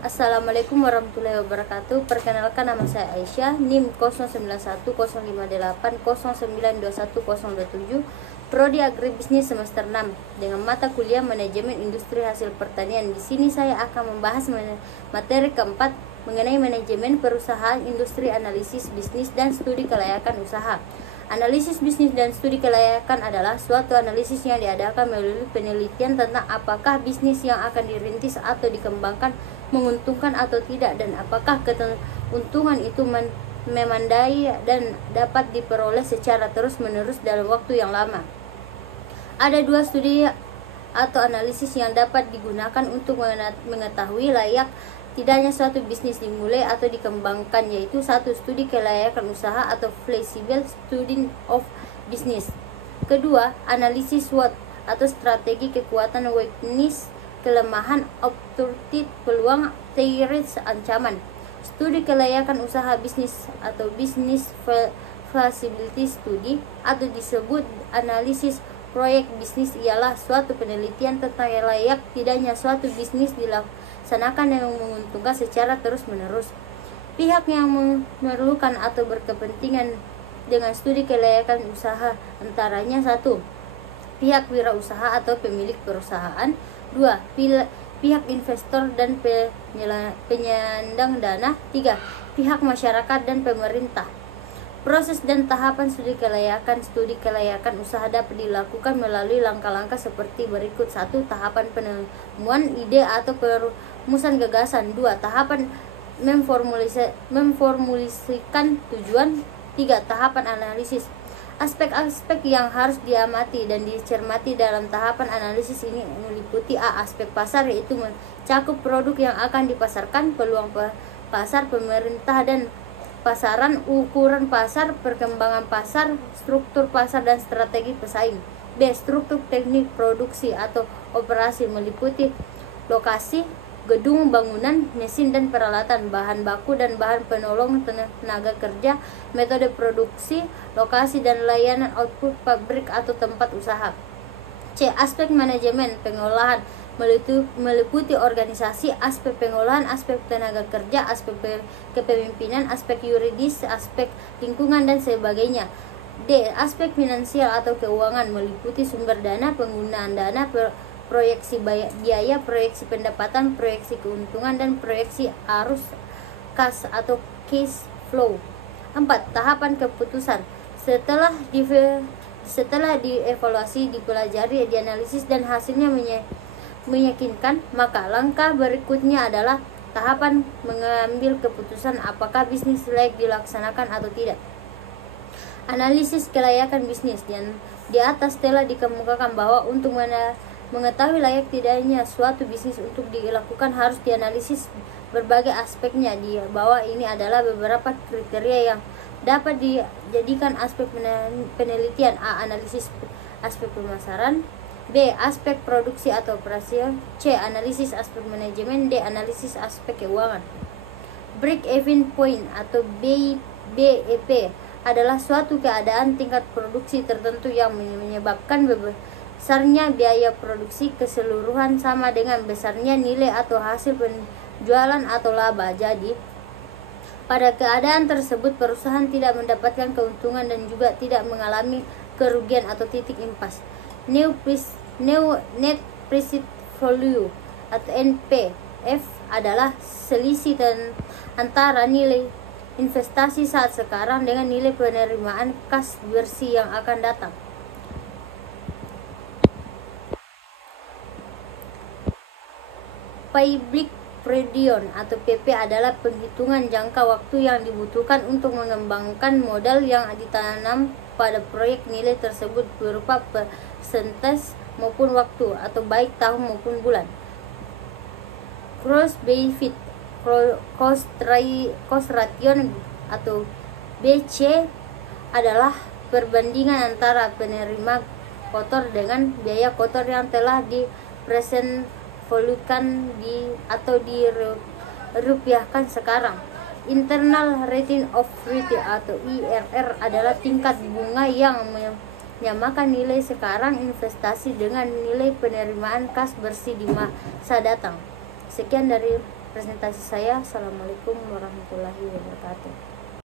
Assalamualaikum warahmatullahi wabarakatuh. Perkenalkan, nama saya Aisyah, NIM 09105809210027, Prodi Agribisnis semester 6 dengan mata kuliah Manajemen Industri Hasil Pertanian. Di sini saya akan membahas materi keempat mengenai manajemen perusahaan, industri, analisis bisnis dan studi kelayakan usaha. Analisis bisnis dan studi kelayakan adalah suatu analisis yang diadakan melalui penelitian tentang apakah bisnis yang akan dirintis atau dikembangkan menguntungkan atau tidak, dan apakah keuntungan itu memandai dan dapat diperoleh secara terus-menerus dalam waktu yang lama. Ada dua studi atau analisis yang dapat digunakan untuk mengetahui layak tidaknya suatu bisnis dimulai atau dikembangkan, yaitu satu, studi kelayakan usaha atau flexible study of business. Kedua, analisis SWOT atau strategi kekuatan, weakness, kelemahan, opportunity, peluang, threats, ancaman. Studi kelayakan usaha bisnis atau business feasibility study atau disebut analisis proyek bisnis ialah suatu penelitian tentang layak tidaknya suatu bisnis dilaksanakan yang menguntungkan secara terus-menerus. Pihak yang memerlukan atau berkepentingan dengan studi kelayakan usaha antaranya: 1. Pihak wirausaha atau pemilik perusahaan. 2. Pihak investor dan penyandang dana. 3. Pihak masyarakat dan pemerintah. Proses dan tahapan studi kelayakan usaha dapat dilakukan melalui langkah-langkah seperti berikut. 1. Tahapan penemuan ide atau perumusan gagasan. 2. Tahapan memformulasikan tujuan. 3. Tahapan analisis. Aspek-aspek yang harus diamati dan dicermati dalam tahapan analisis ini meliputi: A. Aspek pasar, yaitu mencakup produk yang akan dipasarkan, peluang pasar, pemerintah dan pasaran, ukuran pasar, perkembangan pasar, struktur pasar dan strategi pesaing. B. Struktur teknik produksi atau operasi, meliputi lokasi, gedung, bangunan, mesin dan peralatan, bahan baku dan bahan penolong, tenaga kerja, metode produksi, lokasi dan layanan, output, pabrik atau tempat usaha. C. Aspek manajemen pengolahan, meliputi organisasi, aspek pengolahan, aspek tenaga kerja, aspek kepemimpinan, aspek yuridis, aspek lingkungan dan sebagainya. D. Aspek finansial atau keuangan, meliputi sumber dana, penggunaan dana, proyeksi biaya, proyeksi pendapatan, proyeksi keuntungan dan proyeksi arus kas atau cash flow. 4. Tahapan keputusan. Setelah dievaluasi, dipelajari, dianalisis dan hasilnya meyakinkan, maka langkah berikutnya adalah tahapan mengambil keputusan apakah bisnis layak dilaksanakan atau tidak. Analisis kelayakan bisnis. Dan di atas telah dikemukakan bahwa untuk mengetahui layak tidaknya suatu bisnis untuk dilakukan harus dianalisis berbagai aspeknya. Di bawah ini adalah beberapa kriteria yang dapat dijadikan aspek penelitian. A. Analisis aspek pemasaran. B. Aspek produksi atau operasi. C. Analisis aspek manajemen. D. Analisis aspek keuangan. Break-even point atau BEP adalah suatu keadaan tingkat produksi tertentu yang menyebabkan besarnya biaya produksi keseluruhan sama dengan besarnya nilai atau hasil penjualan atau laba. Jadi, pada keadaan tersebut perusahaan tidak mendapatkan keuntungan dan juga tidak mengalami kerugian atau titik impas. Net Present Value atau NPV adalah selisih antara nilai investasi saat sekarang dengan nilai penerimaan kas bersih yang akan datang. Payback period atau PP adalah penghitungan jangka waktu yang dibutuhkan untuk mengembangkan modal yang ditanam pada proyek. Nilai tersebut berupa persentase maupun waktu, atau baik tahun maupun bulan. Gross benefit cost ratio atau BC adalah perbandingan antara penerima kotor dengan biaya kotor yang telah dipresentasikan atau dirupiahkan sekarang. Internal Rate of Return atau IRR adalah tingkat bunga yang menyamakan nilai sekarang investasi dengan nilai penerimaan kas bersih di masa datang. Sekian dari presentasi saya. Assalamualaikum warahmatullahi wabarakatuh.